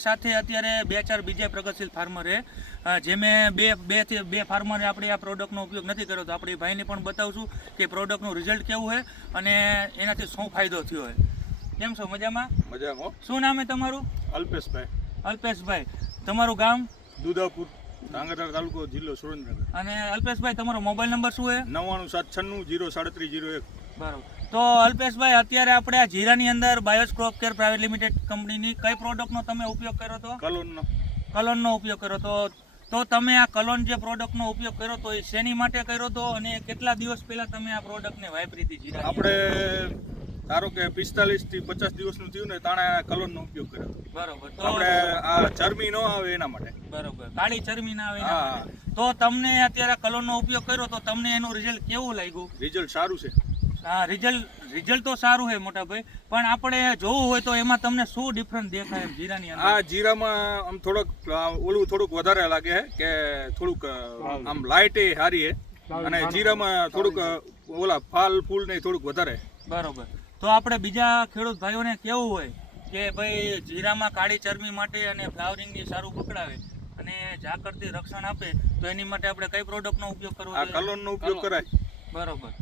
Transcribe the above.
અમારી સાથે અત્યારે 2-4 બીજા પ્રગતિશીલ ફાર્મર છે, જેમે બે ફાર્મરે આપણે આ પ્રોડક્ટનો ઉપયોગ નથી કર્યો, તો આપણે ભાઈને પણ બતાવશું કે પ્રોડક્ટનું રિઝલ્ટ કેવું છે અને એનાથી શું ફાયદો થયો છે. કેમ છો? મજામાં? મજામાં. શું નામ છે તમારું? અલ્પેશભાઈ. અલ્પેશભાઈ, તમારું ગામ? દુધાપુર, ધાંગધ્રા તાલુકો, જિલ્લો સુરેન્દ્રનગર. અને અલ્પેશભાઈ, તમારો મોબાઈલ નંબર શું છે? 9976903701. બરાબર. તો અલ્પેશભાઈ, અત્યારે આપણે આ જીરાની અંદર BIOS crop care private limited કંપનીની કઈ પ્રોડક્ટનો તમે ઉપયોગ કર્યો હતો? કલોનનો ઉપયોગ કર્યો તો તમે આ કલોન જે પ્રોડક્ટનો ઉપયોગ કર્યો તો એ શેની માટે કર્યો હતો અને કેટલા દિવસ પહેલા તમે આ પ્રોડક્ટને વાપરી હતી જીરા? આપણે ધારો કે 45 થી 50 દિવસનું થયું ને તાણે કલોનનો ઉપયોગ કર્યો. બરોબર. તો આપણે આ ચરબી ન આવે એના માટે. બરોબર, કાળી ચરબી ના આવે એના માટે. તો તમને અત્યારે કલોનનો ઉપયોગ કર્યો તો તમને એનું રિઝલ્ટ કેવું લાગ્યું? રિઝલ્ટ સારું છે. હા, રિઝલ્ટ તો સારું છે મોટા ભાઈ, પણ આપણે જોવું હોય તો એમાં તમને શું ડિફરન્સ દેખાય એમ જીરાની અંદર? આ જીરામાં આમ થોડુંક વધારે લાગે છે કે થોડુંક આમ લાઇટ એ સારી છે અને જીરામાં થોડુંક ઓલા ફૂલ ને થોડુંક વધારે. બરોબર. તો આપણે બીજા ખેડૂત ભાઈઓને કેવું હોય કે ભાઈ જીરામાં કાળી ચરબી માટે અને ફ્લાવરિંગની સારું પકડાવે અને ઝાકળથી રક્ષણ આપે તો એની માટે આપણે કઈ પ્રોડક્ટનો ઉપયોગ કરવો? આ કલોનનો ઉપયોગ કરાય. બરોબર.